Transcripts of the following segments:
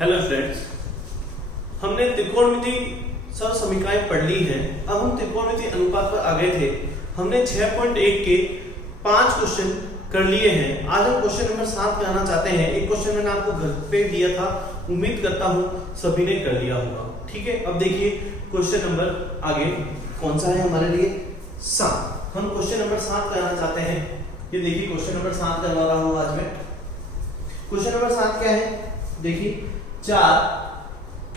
Hello friends, हमने त्रिकोणमिति सर्व समीकरण पढ़ ली है। अब हम त्रिकोणमिति अनुपात पर आ गए थे। हमने 6.1 के 5 क्वेश्चन कर लिए हैं। आज हम क्वेश्चन नंबर 7 कराना चाहते हैं। एक क्वेश्चन मैंने आपको घर पे दिया था, उम्मीद करता हूँ सभी ने कर लिया होगा। ठीक है, अब देखिए क्वेश्चन नंबर आगे कौन सा है हमारे लिए, 7। हम क्वेश्चन नंबर 7 कराना चाहते हैं। ये देखिए क्वेश्चन नंबर 7 करवा रहा हूँ आज मैं। क्वेश्चन नंबर 7 क्या है, देखिए 4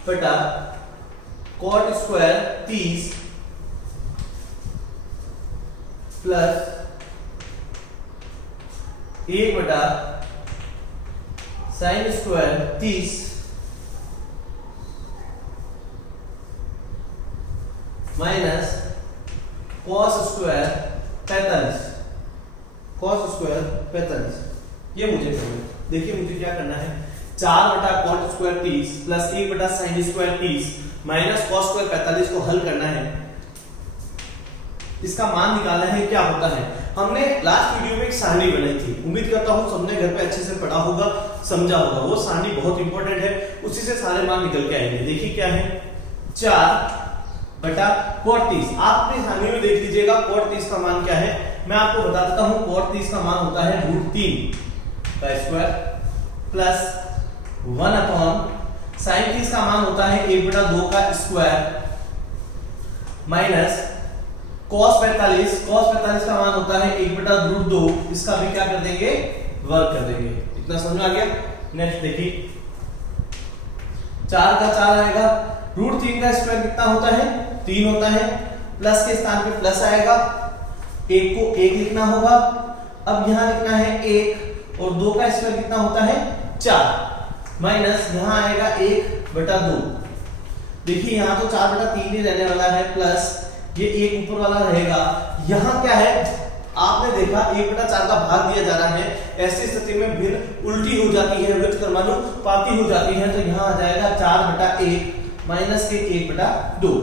बटा cot स्क्वायर 30 प्लस 1 बटा sine square 30 minus cos square 45। cos square 45 ये मुझे करना है। देखिए मुझे क्या करना है, 4 बटा cot स्क्वायर 30 प्लस 1 बटा sine square 30 minus cos square 45 को हल करना है। इसका मान निकालना है क्या होता है। हमने लास्ट वीडियो में एक सारणी बनाई थी, उम्मीद करता हूं सबने घर पे अच्छे से पढ़ा होगा, समझा होगा। वो सारणी बहुत इंपॉर्टेंट है, उसी से सारे मान निकल के आएंगे। देखिए क्या है, 4 बटा cot 30। आप अपनी सारणी में देख लीजिएगा cot 30 का मान क्या है। मैं आपको बता देता हूं, cot 30 का मान होता है √3 का स्क्वायर प्लस 1 अपॉन साइन 30 का मान होता है 1 बटा 2 का स्क्वायर माइनस cos 45 का मान होता है 1 बटा √2। इसका भी क्या कर देंगे, वर्ग कर देंगे। इतना समझ में आ गया। नेक्स्ट देखिए, 4 का 4 आएगा, √3 का स्क्वायर कितना होता है, 3 होता है। प्लस के स्थान पे प्लस आएगा, 1 को 1 लिखना होगा। अब यहां लिखना है 1 और 2 का स्क्वायर कितना होता है, 4 माइनस यहां आएगा 1 बटा 2। देखिए यहां तो 4 बटा 3 ही रहने वाला है, प्लस ये 1 ऊपर वाला रहेगा। यहां क्या है, आपने देखा 1 बटा 4 का भाग दिया जा रहा है। ऐसी स्थिति में भिन्न उल्टी हो जाती है, व्युत्क्रमानुपाती हो जाती है। तो यहां आ जाएगा 4 बटा 1 माइनस के 1 बटा 2।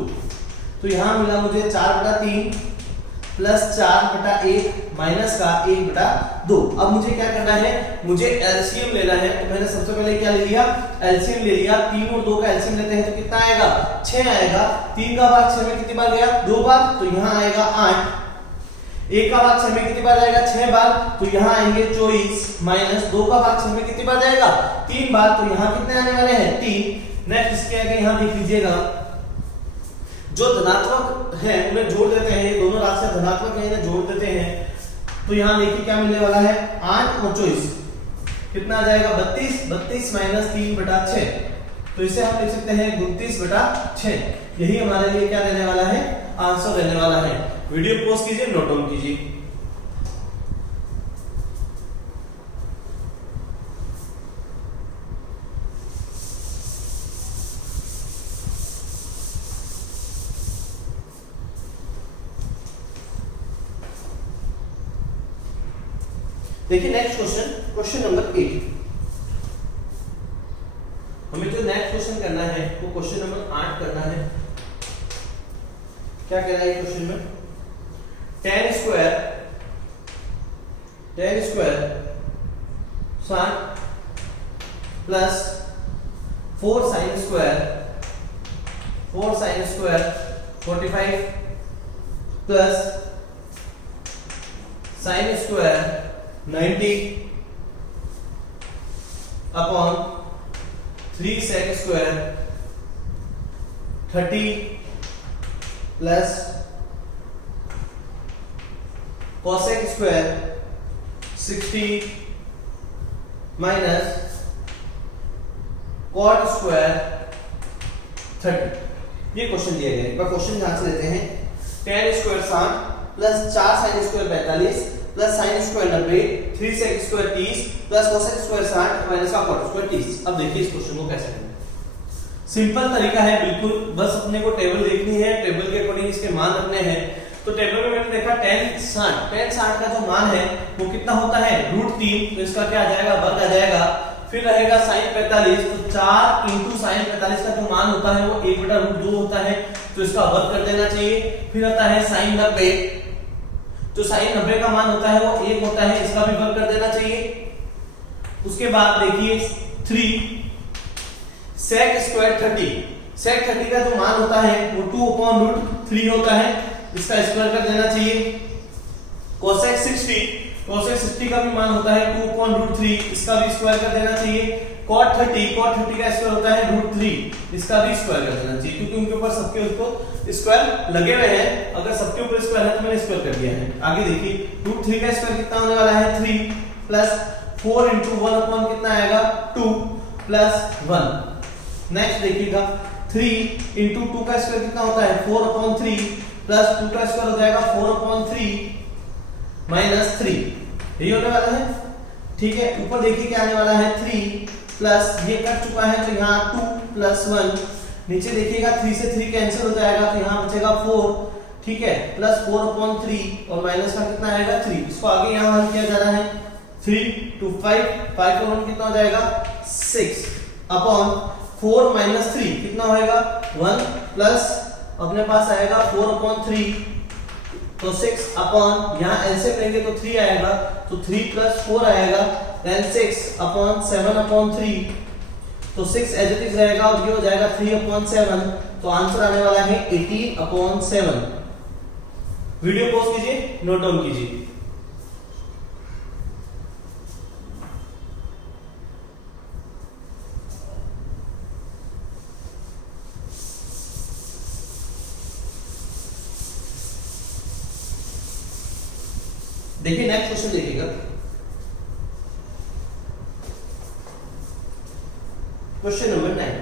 तो यहां मिला मुझे 4 बटा 3 प्लस 4 बटा 1 माइनस का 1 बटा 2। अब मुझे क्या करना है, मुझे एलसीएम लेना है। तो मैंने सबसे पहले क्या ले लिया, एलसीएम ले लिया। 3 और 2 का एलसीएम लेते हैं तो कितना आएगा, 6 आएगा। 3 का भाग 6 में कितनी बार गया, 2 बार। तो यहाँ आएगा 8। 1 का भाग 6 में कितनी बार जाएगा, 6 बार। तो यहाँ आएंगे 24 माइनस 2 का भाग 6 में कितनी बार जाएगा, 3 बार। तो यहाँ कितने आने वाले हैं, 3। नेक्स्ट इसके आगे यहाँ देख लीजिएगा, जो धनात्मक है उन्हें जोड़ देते हैं। दोनों राशियां धनात्मक है, इन्हें जोड़ देते हैं। तो यहां देखिए क्या मिलने वाला है, 8 और 24 कितना आ जाएगा, 32 माइनस 3 बटा 6। तो इसे हम लिख सकते हैं 29 बटा 6। यही हमारे लिए क्या देने वाला है, आंसर देने वाला है। वीडियो पॉज कीजिए, नोट डाउन कीजिए। देखिए नेक्स्ट क्वेश्चन, क्वेश्चन नंबर 8। हमें जो नेक्स्ट क्वेश्चन करना है वो क्वेश्चन नंबर 8 करना है। क्या कह रहा है क्वेश्चन में, tan square 60 plus 4 sin square 45 plus sin square 90 upon 3 sec square 30 plus cosec square 60 minus cot square 30। ये क्वेश्चन दिया गया है। एक बार क्वेश्चन ध्यान से लेते हैं। tan square 60 plus 4 sin square 45 plus sin square 90 3 sec square 30 plus cosec square 60 minus का cot स्क्वायर 30। अब देखिए इस क्वेश्चन को कैसे करना है। सिंपल तरीका है बिल्कुल, बस अपने को टेबल देखनी है, टेबल के अकॉर्डिंग इसके मान रखने हैं। तो टेबल में मैंने देखा tan 60 का जो मान है वो कितना होता है, √3। तो इसका क्या आ जाएगा, वर्ग आ जाएगा। फिर रहेगा sin 45, तो 4 इंटू sin 45 का जो मान होता है वो 1 बटा √2 होता है, तो इसका वर्ग कर देना चाहिए। फिर आता है sin 90, जो sin 90 का मान होता है वो 1 होता है, इसका भी वर्ग कर देना चाहिए। उसके बाद देखिए 3 sec स्क्वायर 30 sec 30 का जो मान होता है वो 2/√3 होता है, इसका स्क्वायर कर देना चाहिए। cosec 60 का भी मान होता है 2/√3, इसका भी स्क्वायर कर देना चाहिए। cot 30 का स्क्वायर होता है √3, इसका भी स्क्वायर कर देना चाहिए, क्योंकि उनके ऊपर सबके उसको स्क्वायर लगे हुए हैं। अगर सबके ऊपर स्क्वायर है तो मैंने स्क्वायर कर दिया है। आगे देखिए √3 का स्क्वायर कितना होने वाला है 3 प्लस 4 into 1 अपॉन कितना आएगा 2 प्लस 1। नेक्स्ट देखिएगा 3 into 2 का स्क्वायर कितना होता है 4/3 प्लस 2 का स्क्वायर हो जाएगा 4/3 माइनस 3, यही होने वाला है। ठीक है, ऊपर देखिए क्या आने वाला है 3 प्लस ये कट चुका है तो यहाँ 2 प्लस 1, नीचे देखिएगा 3 से 3 कैंसिल हो जाएगा तो यहाँ बचेगा 4, ठीक है, प्लस 4/3 और माइनस का कितना आएगा 3। इसको आगे यहाँ हल किया जा रहा है 3 to 5 5 और 1 कितना हो जाएगा 6 अपॉन 4 माइनस 3 कितना होएगा 1 प्लस अपने पास आएगा 4/3 तो 6 अपॉन यहाँ ऐसे लेंगे तो 3 आएगा तो 3 प्लस 4 आएगा, देन 6 अपॉन 7/3 तो 6 एज इट इज रहेगा और ये हो जाएगा 3/7, तो आंसर आने वाला है 18/7। वीडियो पॉज कीजिए, नोट डाउन कीजिए। देखिए नेक्स्ट क्वेश्चन देखिएगा, क्वेश्चन नंबर 9।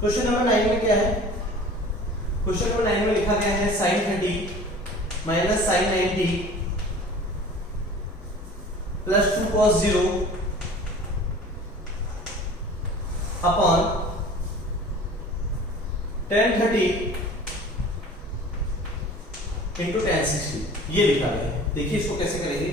क्वेश्चन नंबर 9 में क्या है, क्वेश्चन नंबर 9 में लिखा गया है sin 30 minus sin 90 plus 2 cos 0 upon tan 30 into tan 60, ये लिखा गया है। देखिए इसको कैसे करेंगे।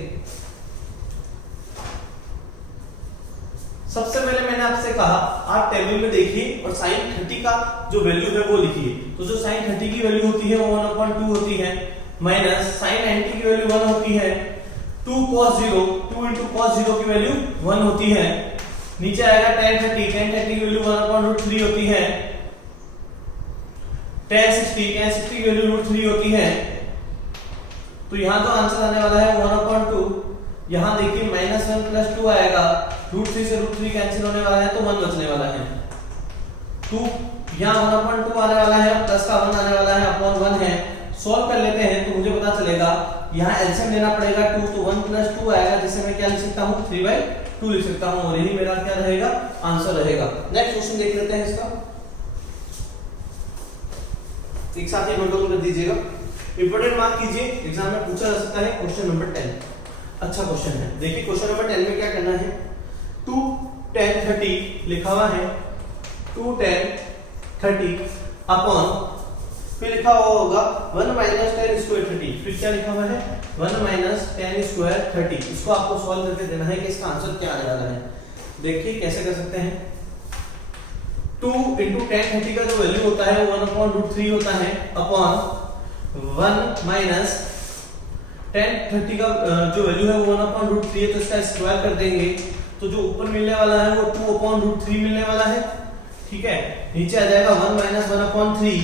सबसे पहले मैंने आपसे कहा आप टेबल में देखिए और sin 30 का जो वैल्यू है वो लिखिए। तो जो sin 30 की वैल्यू होती है वो 1/2 होती है, माइनस sin 90 की वैल्यू 1 होती है, 2 cos 0 2 into cos 0 की वैल्यू 1 होती है, नीचे आएगा tan 30 की वैल्यू 1/√3 होती है, tan 60 की वैल्यू √3 होती है। तो यहाँ तो आंसर आने वाला है 1/2। यहाँ देखिए -1 प्लस 2 आएगा, √3 से √3 कैंसिल होने वाला है तो 1 बचने वाला है। 2 यहाँ 1/2 आने वाला है, प्लस का 1 आने वाला है, अपॉन 1 है। सॉल्व कर लेते हैं तो मुझे पता चलेगा यहाँ एलसीएम लेना पड़ेगा 2, तो 1 प्लस 2 आएगा, जिसे मैं क्या लिख सकता हूँ 3/2 लिख सकता हूँ, और यही मेरा क्या रहेगा आंसर रहेगा। नेक्स्ट क्वेश्चन देख लेते हैं इसका, एक साथ ही नोट डाउन कर दीजिएगा, इंपोर्टेंट मार्क कीजिए, एग्जाम में पूछा जा सकता है। क्वेश्चन नंबर 10 अच्छा क्वेश्चन है। देखिए क्वेश्चन नंबर 10 में क्या करना है, 2 tan 30 लिखा हुआ है, 2 tan 30 अपॉन फिर लिखा हुआ होगा 1 माइनस tan स्क्वायर 30, फिर क्या लिखा हुआ है 1 माइनस tan स्क्वायर 30। इसको आपको सॉल्व करके देना है कि इसका आंसर क्या आने वाला है। देखिए कैसे कर सकते हैं, 2 into tan 30 का जो वैल्यू होता है वो 1/√3 होता है, अपॉन 1 माइनस tan 30 का जो वैल्यू है वो 1/√3 है, तो इसका स्क्वायर कर देंगे तो जो ऊपर मिलने वाला है वो 2/√3 मिलने वाला है, ठीक है। नीचे आ जाएगा 1 माइनस 1/3,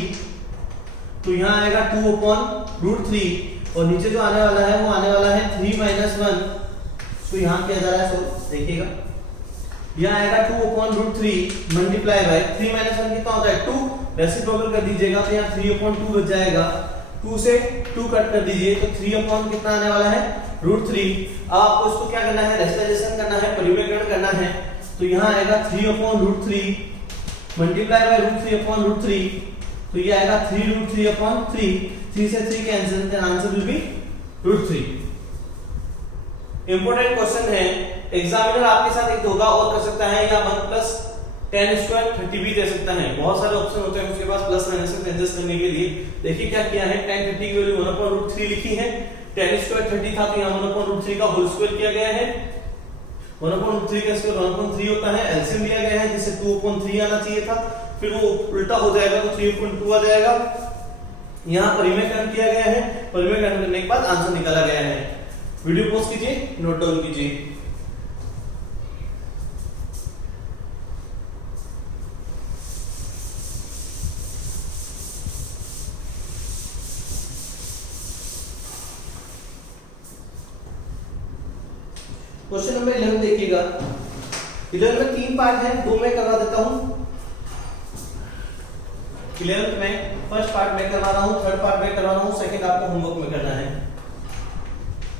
तो यहाँ आएगा 2/√3 और नीचे जो आने वाला है वो आने वाला है 3 माइनस 1, तो यहाँ किया जा रहा है, सो देखिएगा यहाँ आएगा 2/√3 मल्टीप्लाई बाय 3 माइनस 1 कितना होता है 2, रेसिप्रोकल कर दीजिएगा तो यहाँ 3/2 बच जाएगा, 2 से 2 कट कर दीजिए तो 3 कितना आने वाला है √3। अब आपको इसको क्या करना है, रेशनलाइजेशन करना है, परिमेयकरण करना है, तो यहाँ आएगा 3/√3 मल्टीप्लाई बाय √3/√3, तो ये आएगा 3√3/3, 3 से 3 cancel, then answer will be √3। Important question है, एग्जामिनर आपके साथ एक धोखा और कर सकता है, या 1 प्लस tan स्क्वायर 30 भी दे सकता है। बहुत सारे ऑप्शन होते हैं उसके पास प्लस माइनस में एडजस्ट करने के लिए। देखिए क्या किया है, tan 30 की वैल्यू 1/√3 लिखी है, tan स्क्वायर 30 था तो यहाँ 1/√3 का होल स्क्वायर किया गया है, 1/√3 का स्क्वायर 1/3 होता है, एलसीएम लिया गया है जिसे 2/3 आना चाहिए था, फिर वो उल्टा हो जाएगा तो 3/2 आ जाएगा। यहाँ परिमेयकरण किया गया है, परिमेयकरण करने के बाद आंसर निकाला गया है। वीडियो पॉज कीजिए, नोट डाउन कीजिए। क्वेश्चन नंबर 11 देखिएगा। 11 में 3 पार्ट है, 2 में करवा देता हूं। 11th में फर्स्ट पार्ट में करवा रहा हूं, थर्ड पार्ट में करवा रहा हूं, सेकंड आपको होमवर्क में करना है।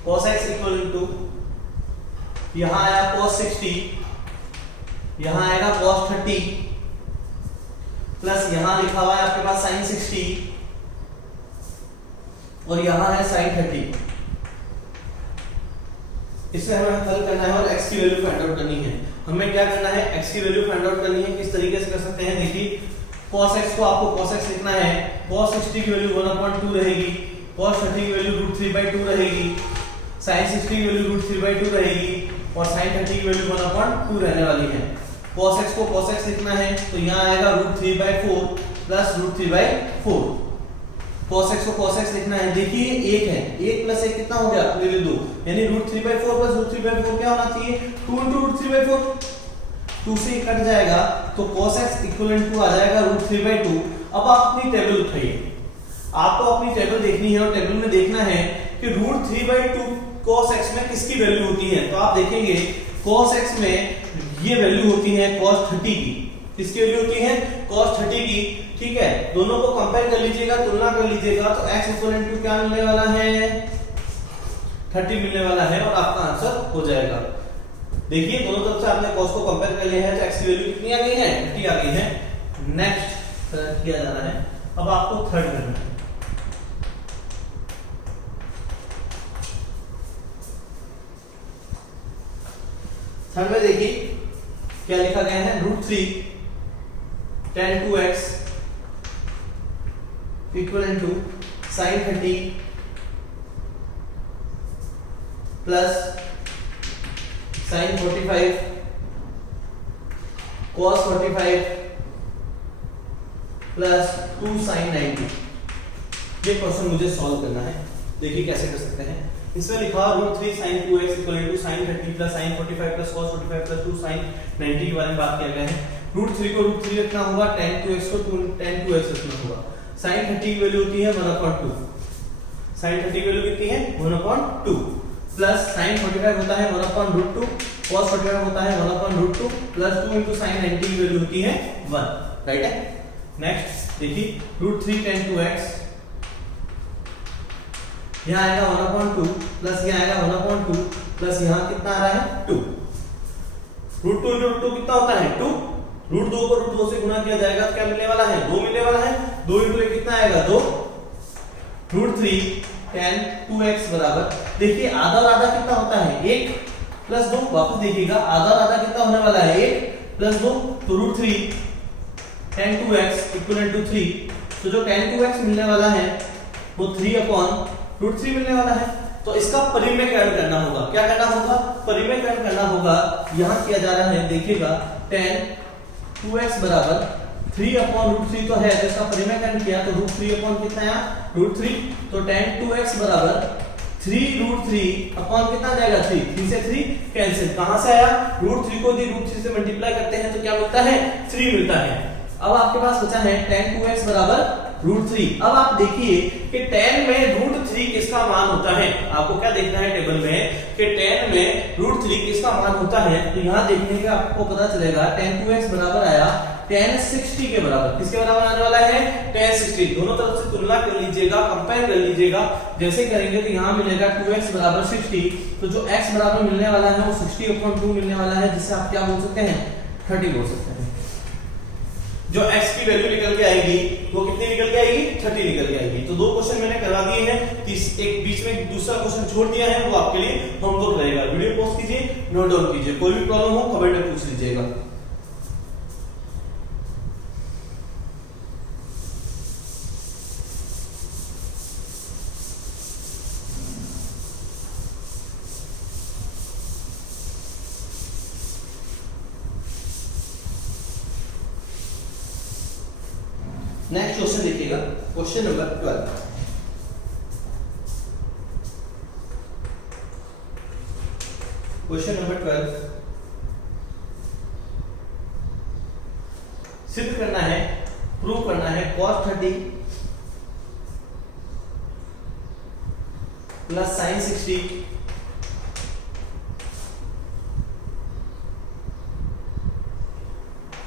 cos x इक्वल टू, यहां आया cos 60, यहां आएगा cos 30 प्लस यहां लिखा हुआ है आपके पास sin 60 और यहां है sin 30। इसमें हमें हल करना है और x की वैल्यू फाइंड आउट करनी है। हमें क्या करना है, x की वैल्यू फाइंड आउट करनी है। किस तरीके से कर सकते हैं, देखिए cos x को आपको cos x लिखना है, cos 60 की वैल्यू 1/2 रहेगी, cos 30 की वैल्यू √3/2 रहेगी, sin 60 की वैल्यू √3/2 रहेगी और sin 30 की वैल्यू 1/2 रहने वाली है। cos x को cos x लिखना है तो यहां आएगा √3/4 प्लस √3/4। cos x को cos x लिखना है, देखिए 1 है, 1 प्लस 1 कितना हो गया, ले 2, यानी √3/4 प्लस √3/4 क्या होना चाहिए, 2 √3/4। 2 से कट जाएगा तो cos x इक्विवेलेंट टू आ जाएगा √3/2। अब आप अपनी टेबल उठाइए, आपको अपनी टेबल देखनी है और टेबल में देखना है कि √3/2 cos x में किसकी वैल्यू होती है। तो आप देखेंगे cos x में ये वैल्यू होती है cos 30 की। किसकी वैल्यू होती है, cos 30 की। ठीक है, दोनों को कंपेयर कर लीजिएगा, तुलना कर लीजिएगा, तो x इक्विवेलेंट टू क्या मिलने वाला है, 30 मिलने वाला है और आपका आंसर हो जाएगा। देखिए दोनों तरफ से आपने cos को कंपेयर कर लिया है तो x की वैल्यू कितनी आ गई है, 30 आ गई है। नेक्स्ट किया जाना है, अब आपको थर्ड करना है। थर्ड में देखिए क्या लिखा गया है, √3 tan 2x equivalent to sin 30 plus sin 45 cos 45 plus 2 sin 90। ये क्वेश्चन मुझे सॉल्व करना है। देखिए कैसे कर सकते हैं। इसमें लिखा √3 sin 2x equal to sin 30 plus sin 45 plus cos 45 plus 2 sin 90 के बारे में बात किया गया है। √3 को √3 रखना होगा, tan 2x को tan 2x रखना होगा। sin 30 की वैल्यू होती है 1/2, sin 30 की वैल्यू कितनी है 1/2 प्लस sin 45 होता है 1/√2, cos 45 होता है 1/√2 प्लस 2 into sin 90 की वैल्यू होती है 1। राइट है। नेक्स्ट देखिए √3 tan 2x, यहाँ आएगा 1/2 प्लस यहाँ आएगा 1/2 प्लस यहाँ कितना आ रहा है 2। √2 into √2 कितना होता है 2। √2 को √2 से गुणा किया जाएगा तो क्या मिलने वाला है 2 मिलने वाला है। 2 into 1 कितना आएगा 2। √3 tan 2x बराबर, देखिए आधा और आधा कितना होता है 1 प्लस 2। वापस देखिएगा आधा और आधा कितना होने वाला है 1 प्लस 2, तो √3 tan 2x इक्वल टू 3। तो जो tan 2x मिलने वाला है वो 3/√3 मिलने वाला है। तो इसका परिमेयकरण करना होगा। क्या करना होगा, परिमेयकरण करना होगा। यहां किया जा रहा है, देखिएगा tan 2x बराबर 3/√3 तो है, तो इसका परिमेयकरण किया तो √3 कितना आया √3। तो tan 2x बराबर 3√3 अपॉन कितना जाएगा 3, 3 से 3 कैंसिल। कहां से आया, √3 को यदि √3 से मल्टीप्लाई करते हैं तो क्या मिलता है 3 मिलता है। अब आपके पास बचा है tan 2x बराबर √3। अब आप देखिए कि tan में √3 किसका मान होता है। आपको क्या देखना है टेबल में कि tan में √3 किसका मान होता है। तो यहां देखने का आपको पता चलेगा tan 2x बराबर आया tan 60 के बराबर। किसके बराबर आने वाला है tan 60। दोनों तरफ से तुलना कर लीजिएगा, कंपेयर कर लीजिएगा। जैसे करेंगे तो यहां मिलेगा 2x बराबर 60, तो जो x बराबर मिलने वाला है वो 60/2 मिलने वाला है, जिससे आप क्या बोल सकते हैं 30 बोल सकते हैं। जो x की वैल्यू निकल के आएगी वो कितनी निकल के आएगी 30 निकल के आएगी। तो 2 क्वेश्चन मैंने करवा दिए हैं, एक बीच में दूसरा क्वेश्चन छोड़ दिया है, वो आपके लिए होमवर्क रहेगा। वीडियो पॉज कीजिए, नोट डाउन कीजिए, कोई भी प्रॉब्लम हो कमेंट में पूछ लीजिएगा। नेक्स्ट क्वेश्चन देखिएगा, क्वेश्चन नंबर 12। क्वेश्चन नंबर 12 सिद्ध करना है, प्रूव करना है cos 30 plus sin 60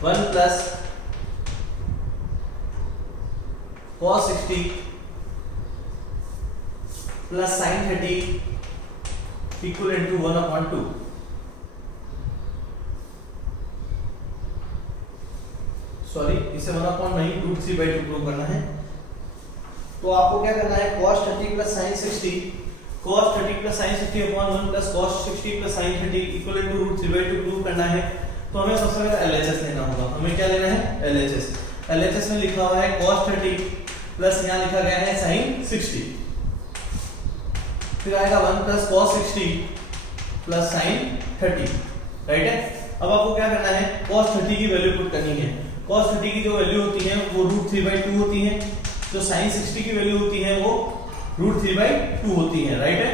1 plus cos 60 plus sin 30 equal to 1/2। Sorry, इसे 1/2 नहीं, √3/2 प्रूव करना है। तो आपको क्या करना है, cos 30 plus sin 60 cos 30 plus sin 60 upon 1 plus cos 60 plus sin 30 equal to √3/2 prove करना है। तो हमें सबसे पहले LHS लेना होगा। हमें क्या लेना है, LHS। LHS में लिखा हुआ है cos 30 प्लस यहाँ लिखा गया है sin 60, फिर आएगा 1 plus cos 60 plus sin 30, right है। अब आपको क्या करना है, cos 30 की वैल्यू पुट करनी है। cos 30 की जो वैल्यू होती है वो √3/2 होती है, जो sin 60 की वैल्यू होती है वो √3/2 होती है, राइट है।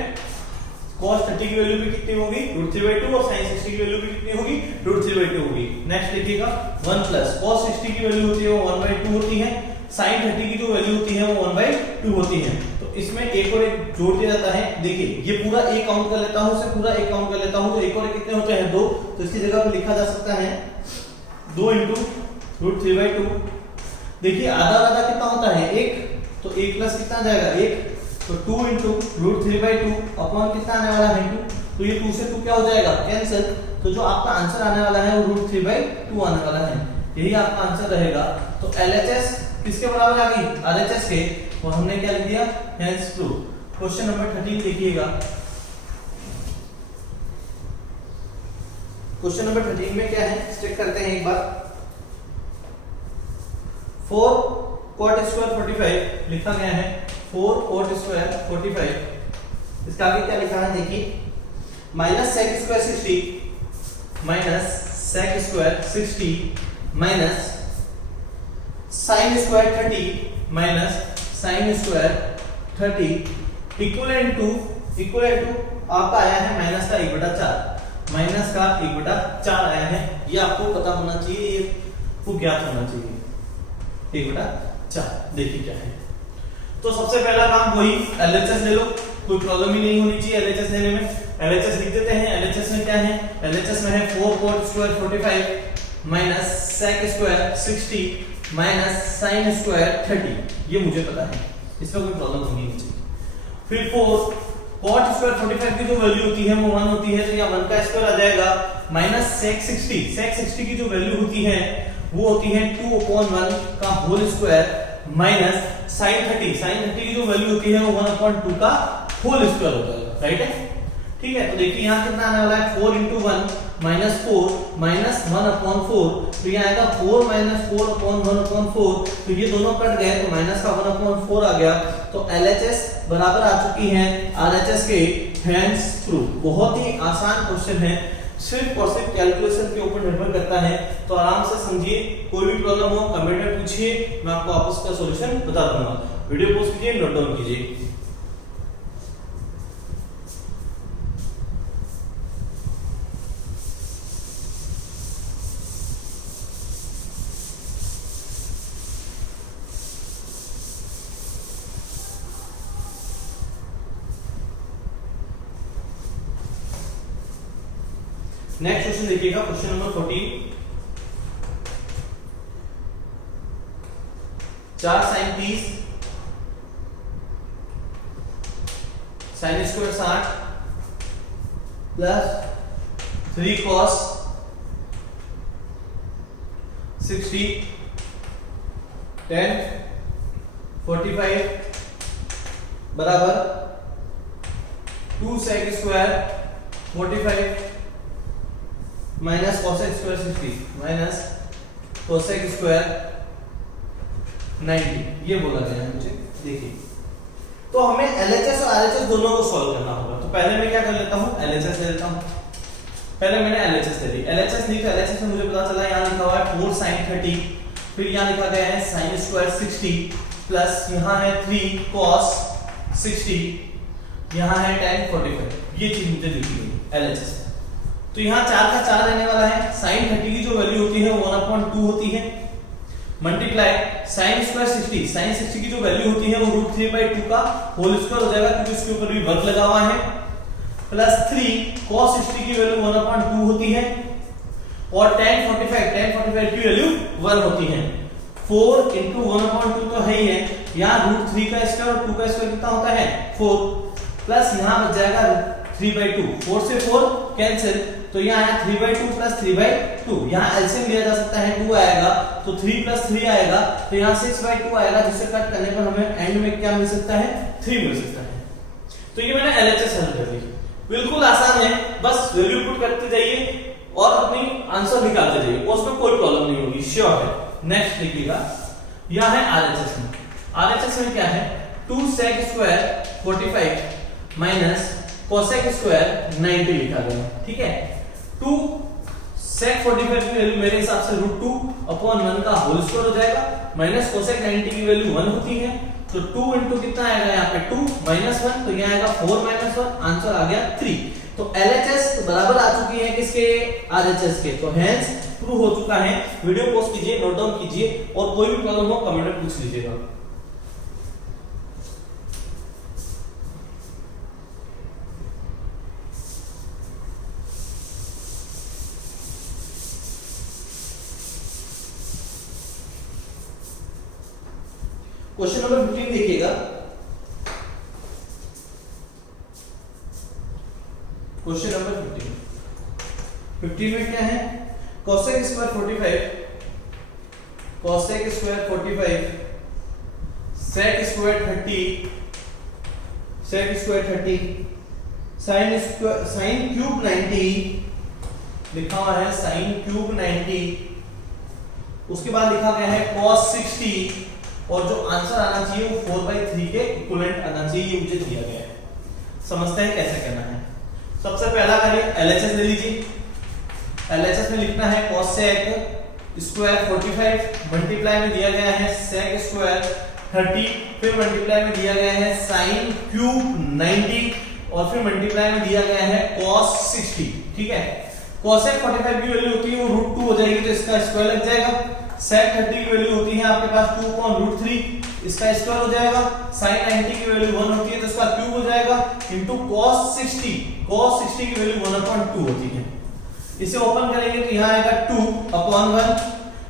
cos 30 की वैल्यू भी कितनी होगी, √3/2, और sin 60 की वैल्यू भी कितनी होगी, √3/2 होगी। नेक्स्ट देखिएगा 1 प्लस cos 60 की वैल्यू होती है वो 1/2 होती है, sin 30 की जो वैल्यू होती है वो 1/2 होती है। तो इसमें एक और एक जोड़ दिया जाता है। देखिए ये पूरा एक काउंट कर लेता हूं, इसे पूरा एक काउंट कर लेता हूं, तो एक और एक कितने होते हैं, 2। तो इसकी जगह पे लिखा जा सकता है 2 × √3/2। देखिए आधा आधा कितना होता है, 1, तो 1 प्लस कितना जाएगा, 1, तो 2 × √3/2 अपॉन कितना आने वाला है, 2। तो ये 2 से 2 क्या हो जाएगा, कैंसिल। तो जो आपका आंसर आने वाला है वो √3/2 आने वाला है, यही आपका आंसर रहेगा। तो LHS किसके बराबर आ गई, RHS के, और हमने क्या लिख दिया, हेंस प्रूव। क्वेश्चन नंबर 13 देखिएगा। क्वेश्चन नंबर 13 में क्या है, चेक करते हैं एक बार। 4 cot स्क्वायर 45 लिखा गया है, 4 cot स्क्वायर 45। इसका आगे क्या लिखा है, देखिए minus sec square 60 minus sec square 60 minus sin square 30 minus sin square 30 equal to आपका आया है माइनस का 1/4, माइनस का 1/4 आया है। ये आपको पता होना चाहिए, ये आपको ज्ञात होना चाहिए, 1/4। देखिए क्या है, तो सबसे पहला काम वही LHS ले लो, कोई प्रॉब्लम ही नहीं होनी चाहिए LHS लेने में। LHS लिख देते हैं। LHS में क्या है, LHS में है 4 cot square 45 minus sec square 60 minus sin square 30, ये मुझे पता है, इसमें कोई प्रॉब्लम होनी नहीं चाहिए। फिर 4 cot स्क्वायर 45 की जो वैल्यू होती है वो 1 होती है, तो यहाँ 1 का स्क्वायर आ जाएगा, माइनस sec 60 की जो वैल्यू होती है वो होती है 2/1 का होल स्क्वायर माइनस sin 30 की जो वैल्यू होती है वो 1/2 का होल स्क्वायर होता है, राइट है। ठीक है, तो देखिए यहाँ कितना आने वाला है, 4 × 1 माइनस 4 माइनस 1/4, तो ये आएगा 4 माइनस 4/1/4, तो ये दोनों कट गए तो माइनस का 1/4 आ गया। तो LHS बराबर आ चुकी है RHS के, हेंस प्रूव। बहुत ही आसान क्वेश्चन है, सिर्फ और सिर्फ कैलकुलेशन के ऊपर निर्भर करता है, तो आराम से समझिए। कोई भी प्रॉब्लम हो कमेंट में पूछिए, मैं आपको आपस का सॉल्यूशन बता दूंगा। वीडियो पॉज कीजिए, नोट डाउन कीजिए। नेक्स्ट क्वेश्चन देखिएगा, question number 14। 4 sin 30 sin square 60 plus 3 cos 60 10 45 बराबर 2 sec square 45 minus cosec square 60 minus cosec square 90, ये बोला गया है मुझे। देखिए तो हमें LHS और RHS दोनों को सॉल्व करना होगा। तो पहले मैं क्या कर लेता हूँ, LHS ले लेता हूँ। पहले मैंने LHS ले ली, LHS ली, तो LHS में मुझे पता चला, यहाँ लिखा हुआ है 4 sin 30, फिर यहाँ लिखा गया है sin स्क्वायर 60 प्लस यहाँ है 3 cos 60, यहाँ है tan 45, ये चीज मुझे लिखी गई LHS। तो यहाँ 4 का 4 रहने वाला है, sin 30 की जो वैल्यू होती है वो 1/2 होती है, मल्टीप्लाई sin स्क्वायर 60 की जो वैल्यू होती है वो √3/2 का होल स्क्वायर हो जाएगा, क्योंकि उसके ऊपर भी वर्ग लगा हुआ है, प्लस 3 cos 60 की वैल्यू 1/2 होती है, और tan 45 की वैल्यू 1 होती है। 4 into 1/2 तो है ही है, यहाँ √3 का स्क्वायर और 2 का स्क्वायर कितना होता है 4, प्लस यहाँ बच जाएगा 3/2, 4 से 4 कैंसिल, तो यहाँ आया 3/2 प्लस 3/2, यहाँ एलसीएम लिया जा सकता है 2 आएगा तो 3 प्लस 3 आएगा, तो यहाँ 6/2 आएगा, जिसे कट करने पर हमें एंड में क्या मिल सकता है 3 मिल सकता है। तो ये मैंने एलएचएस हल कर दी, बिल्कुल आसान है, बस वैल्यू पुट करते जाइए और अपनी आंसर निकालते जाइए, उसमें कोई प्रॉब्लम नहीं होगी, श्योर है। नेक्स्ट देखिएगा, यह है आरएचएस में। आरएचएस में क्या है 2 sec square 45 minus cosec square 90 लिखा गया, ठीक है। 2 sec 45 की वैल्यू मेरे हिसाब से √2/1 का होल स्क्वायर हो जाएगा, माइनस cosec 90 की वैल्यू 1 होती है, तो 2 into कितना आएगा यहाँ पे 2 माइनस 1, तो यहाँ आएगा 4 माइनस 1, आंसर आ गया 3। तो LHS बराबर आ चुकी है किसके RHS के, तो हेंस प्रूव हो चुका है। वीडियो पॉज कीजिए, नोट डाउन कीजिए, और कोई भी प्रॉब्लम हो कमेंट में पूछ लीजिएगा। क्वेश्चन नंबर 15 देखिएगा। क्वेश्चन नंबर 15 में क्या है cosec square 45 sec square 30 sin cube 90 लिखा हुआ है, sin क्यूब 90, उसके बाद लिखा गया है cos 60, और जो आंसर आना चाहिए वो 4/3 के इक्विवेलेंट आना चाहिए, ये मुझे दिया गया है। समझते हैं कैसे करना है। सबसे पहला करिए एलएचएस ले लीजिए। एलएचएस में लिखना है cosec स्क्वायर 45 मल्टीप्लाई में दिया गया है sec स्क्वायर 30, फिर मल्टीप्लाई में दिया गया है sin क्यूब 90, और फिर मल्टीप्लाई में दिया गया है cos 60, ठीक है। cosec 45 की वैल्यू होती है वो √2 हो जाएगी, तो इसका स्क्वायर लग जाएगा। sec 30 की वैल्यू होती है आपके पास 2/√3, इसका स्क्वायर हो जाएगा। sin 90 की वैल्यू 1 होती है, तो इसका क्यूब हो जाएगा, इनटू cos 60 की वैल्यू 1/2 होती है। इसे ओपन करेंगे तो यहाँ आएगा 2/1,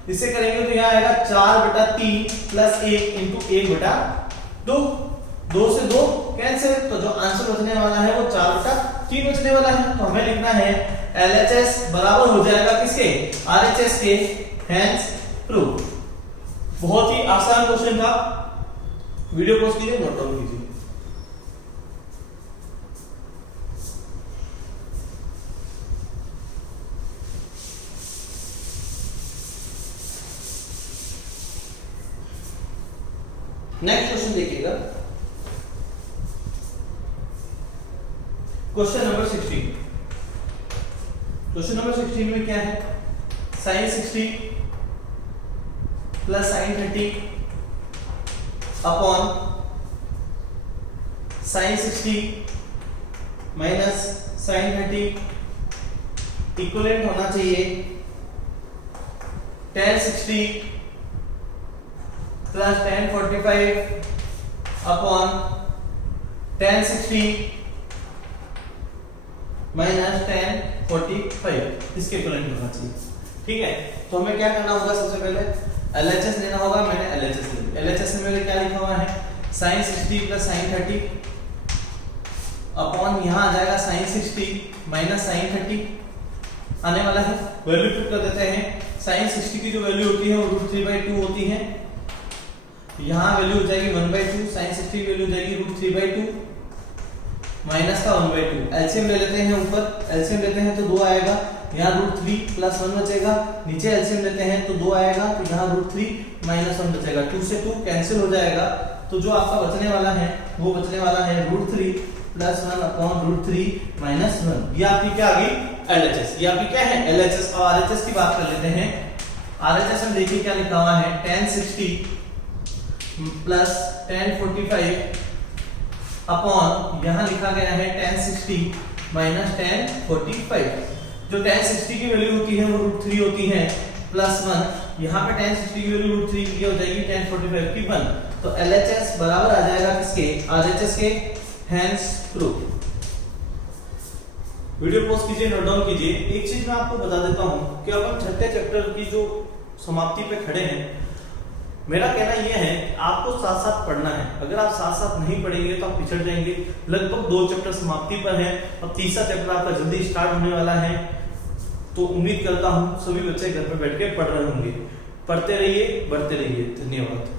इसे करेंगे तो यहाँ आएगा 4/3 प्लस 1 इंटू 1/2, 2 से 2 कैंसिल, तो जो आंसर बचने वाला है वो 4/3 बचने वाला है। तो हमें लिखना है LHS बराबर हो जाएगा किसके RHS के, हेंस प्रूव। बहुत ही आसान क्वेश्चन था, वीडियो पॉज कीजिए, नोट डाउन कीजिए। नेक्स्ट क्वेश्चन देखिएगा, क्वेश्चन नंबर 16। क्वेश्चन नंबर 16 में क्या है sin 60 plus sin 30 upon sin 60 minus sin 30 equivalent होना चाहिए tan 60 plus tan 45 upon tan 60 minus tan 45, इसके इक्विवेलेंट होना चाहिए, ठीक है। तो हमें क्या करना होगा, सबसे पहले LHS लेना होगा। मैंने LHS ले लिया। LHS में मेरे क्या लिखा हुआ है sin 60 प्लस sin 30 अपॉन यहाँ आ जाएगा sin 60 माइनस sin 30 आने वाला है। वैल्यू पुट कर देते हैं। sin 60 की जो वैल्यू होती है वो √3/2 होती है, यहाँ वैल्यू हो जाएगी 1/2, sin 60 की वैल्यू हो जाएगी √3/2 माइनस का 1/2। एलसीएम ले लेते हैं, ऊपर एलसीएम लेते हैं तो 2 आएगा, यहाँ √3 प्लस 1 बचेगा, नीचे एलसीएम लेते हैं तो 2 आएगा, तो यहाँ √3 माइनस 1 बचेगा, 2 से 2 कैंसिल हो जाएगा, तो जो आपका बचने वाला है वो बचने वाला है √3 प्लस 1 अपॉन √3 माइनस 1। ये आपकी क्या आ गई LHS, ये आपकी क्या है LHS। और RHS की बात कर लेते हैं। RHS में देखिए क्या लिखा हुआ है tan 60 प्लस tan 45 अपॉन यहाँ लिखा गया है tan 60 माइनस tan 45। जो tan 60 की वैल्यू होती है वो √3 होती है प्लस 1, यहाँ पे tan 60 की वैल्यू √3 की हो जाएगी tan 45 की 1। तो LHS बराबर आ जाएगा किसके RHS के, हेंस प्रूव। वीडियो पॉज कीजिए, नोट डाउन कीजिए। एक चीज मैं आपको बता देता हूँ कि अपन छठे चैप्टर की जो समाप्ति पे खड़े हैं, मेरा कहना यह है कि आपको साथ साथ पढ़ना है। अगर आप साथ साथ नहीं पढ़ेंगे तो आप पिछड़ जाएंगे। लगभग 2 चैप्टर समाप्ति पर है, अब तीसरा चैप्टर आपका जल्दी स्टार्ट होने वाला है। तो उम्मीद करता हूँ सभी बच्चे घर पर बैठ के पढ़ रहे होंगे। पढ़ते रहिए, बढ़ते रहिए। धन्यवाद।